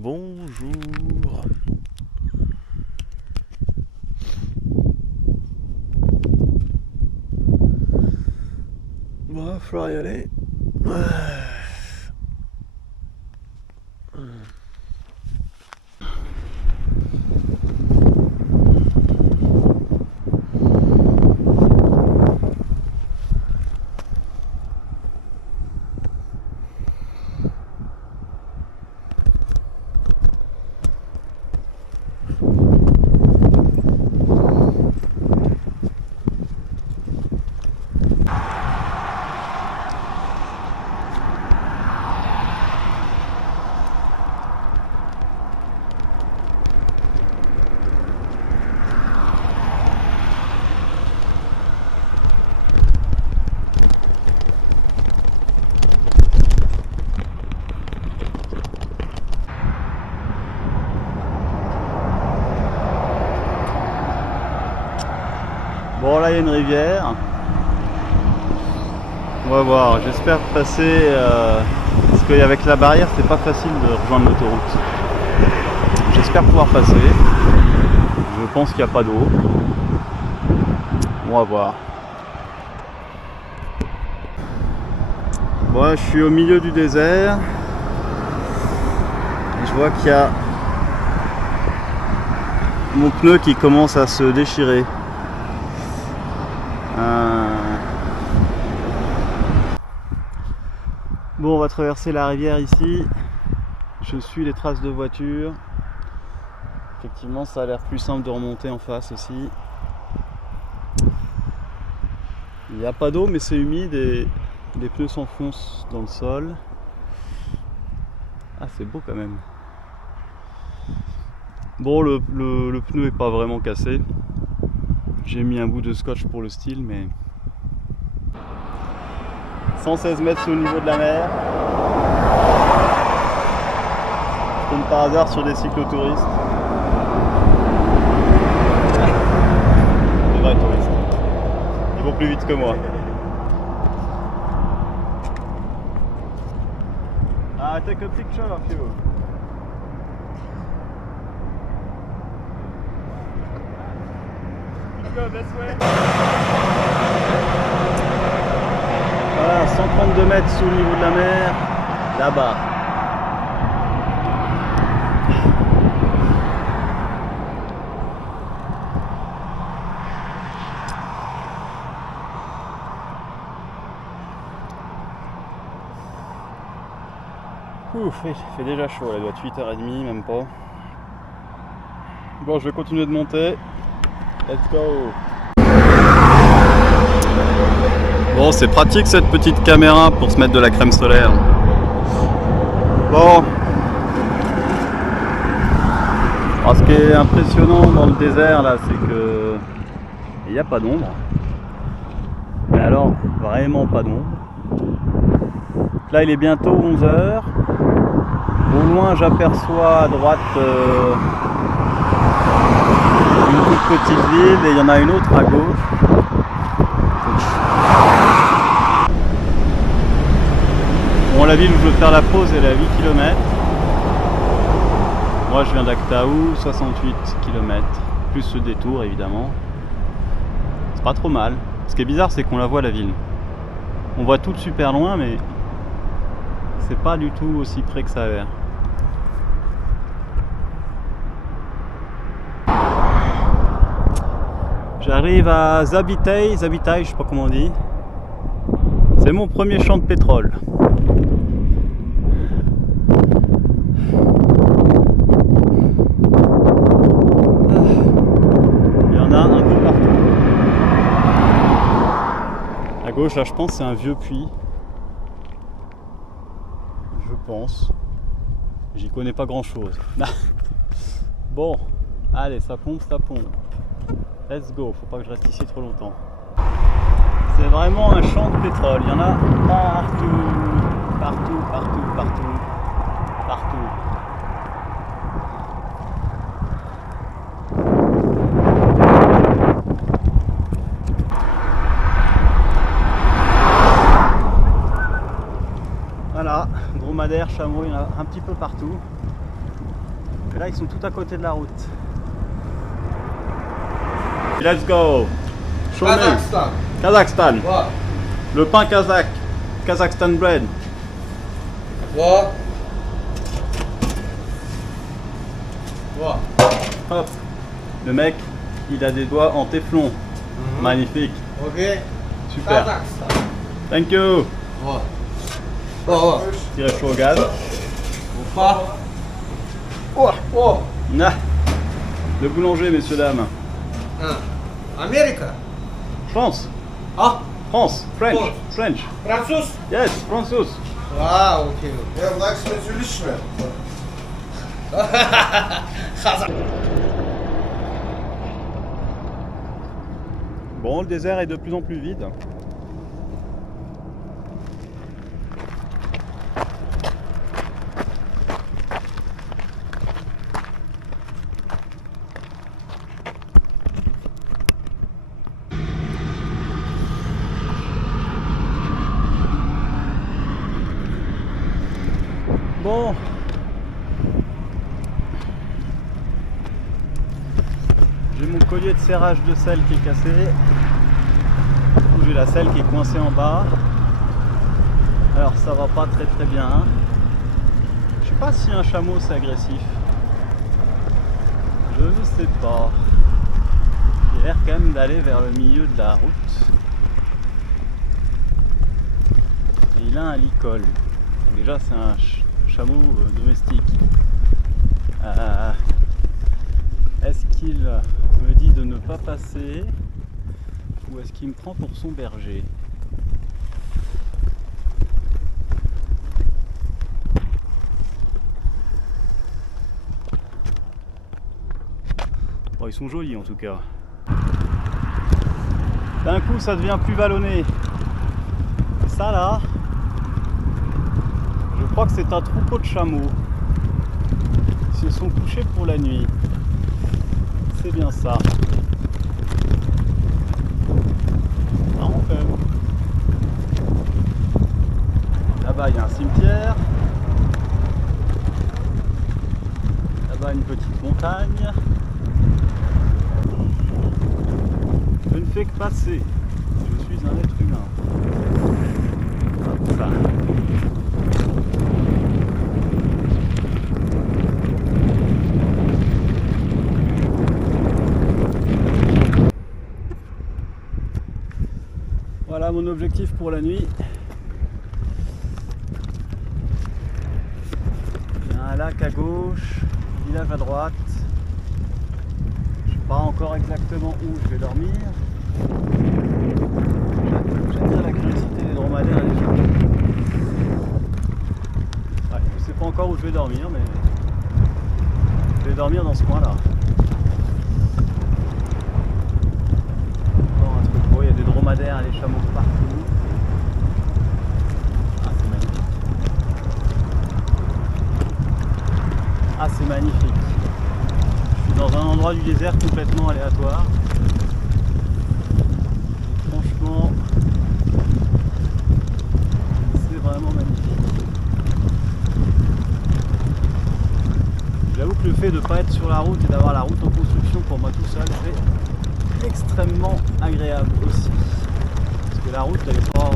Bonjour. Bon, il va falloir y aller. Bon, là il y a une rivière. On va voir, j'espère passer parce qu'avec la barrière c'est pas facile de rejoindre l'autoroute. J'espère pouvoir passer. Je pense qu'il n'y a pas d'eau. On va voir. Bon, là, je suis au milieu du désert. Et je vois qu'il y a mon pneu qui commence à se déchirer. Bon, on va traverser la rivière ici. Je suis les traces de voiture. Effectivement, ça a l'air plus simple de remonter en face aussi. Il n'y a pas d'eau, mais c'est humide et les pneus s'enfoncent dans le sol. Ah, c'est beau quand même. Bon, le pneu est pas vraiment cassé. J'ai mis un bout de scotch pour le style, mais 116 mètres sous le niveau de la mer. Je tombe par hasard sur des cyclotouristes. Des vrais touristes. Ils vont plus vite que moi. Ah, take a picture of you. Go this way. Voilà, 132 mètres sous le niveau de la mer, là-bas. Ouf, il fait déjà chaud, là, il doit être 8h30, même pas. Bon, je vais continuer de monter. Let's go! Bon, c'est pratique cette petite caméra pour se mettre de la crème solaire. Bon. Alors, ce qui est impressionnant dans le désert là, c'est que il n'y a pas d'ombre. Mais alors, vraiment pas d'ombre. Là, il est bientôt 11h. Au loin, j'aperçois à droite une toute petite ville et il y en a une autre à gauche. Bon, la ville où je veux faire la pause elle est à 8 km. Moi je viens d'Aktaou, 68 km, plus ce détour évidemment. C'est pas trop mal. Ce qui est bizarre c'est qu'on la voit la ville. On voit tout de super loin mais c'est pas du tout aussi près que ça a l'air. J'arrive à Zabitaï, je sais pas comment on dit. C'est mon premier champ de pétrole. Il y en a un peu partout. À gauche, là, je pense c'est un vieux puits. Je pense. J'y connais pas grand chose. Bon, allez, ça pompe, ça pompe. Let's go, faut pas que je reste ici trop longtemps. C'est vraiment un champ de pétrole, il y en a partout, partout, partout, partout, partout. Voilà, dromadaires, chameaux, il y en a un petit peu partout. que là ils sont tout à côté de la route. Let's go. Show me. Kazakhstan. Kazakhstan. What? Le pain kazakh. Kazakhstan bread. What? What? Hop. Le mec, il a des doigts en téflon. Magnifique. Ok. Super. Kazakhstan. Thank you. What? What? Tirez chaud au gaz. What? Oh. Oh. Ah. Le boulanger, messieurs, dames. America. France. Ah. France. French. France. French. Fransız. Yes, Francis. Wow, okay. Ja, в нас не Kazakh. Bon, le désert est de plus en plus vide. Bon, j'ai mon collier de serrage de selle qui est cassé. J'ai la selle qui est coincée en bas. Alors ça va pas très bien. Je sais pas si un chameau c'est agressif. Je ne sais pas. Il a l'air quand même d'aller vers le milieu de la route. Et il a un licol. Déjà c'est un chameau domestique. Est-ce qu'il me dit de ne pas passer ou est-ce qu'il me prend pour son berger? Bon, ils sont jolis en tout cas. D'un coup ça devient plus vallonné. Ça là, je crois que c'est un troupeau de chameaux. Ils se sont couchés pour la nuit. C'est bien ça. Marrant quand même. Là-bas il y a un cimetière. Là-bas une petite montagne. Je ne fais que passer. Je suis un être humain. Hop là. Voilà mon objectif pour la nuit. Il y a un lac à gauche, un village à droite. Je ne sais pas encore exactement où je vais dormir. J'aime bien la curiosité des dromadaires et des chameaux. Ouais, je ne sais pas encore où je vais dormir, mais je vais dormir dans ce coin-là. Il y a des dromadaires et des chameaux partout. Ah, c'est magnifique. Ah, c'est magnifique. Je suis dans un endroit du désert complètement aléatoire. Et franchement, c'est vraiment magnifique. J'avoue que le fait de ne pas être sur la route et d'avoir la route en construction pour moi tout seul, c'est extrêmement agréable aussi, parce que la route elle est pas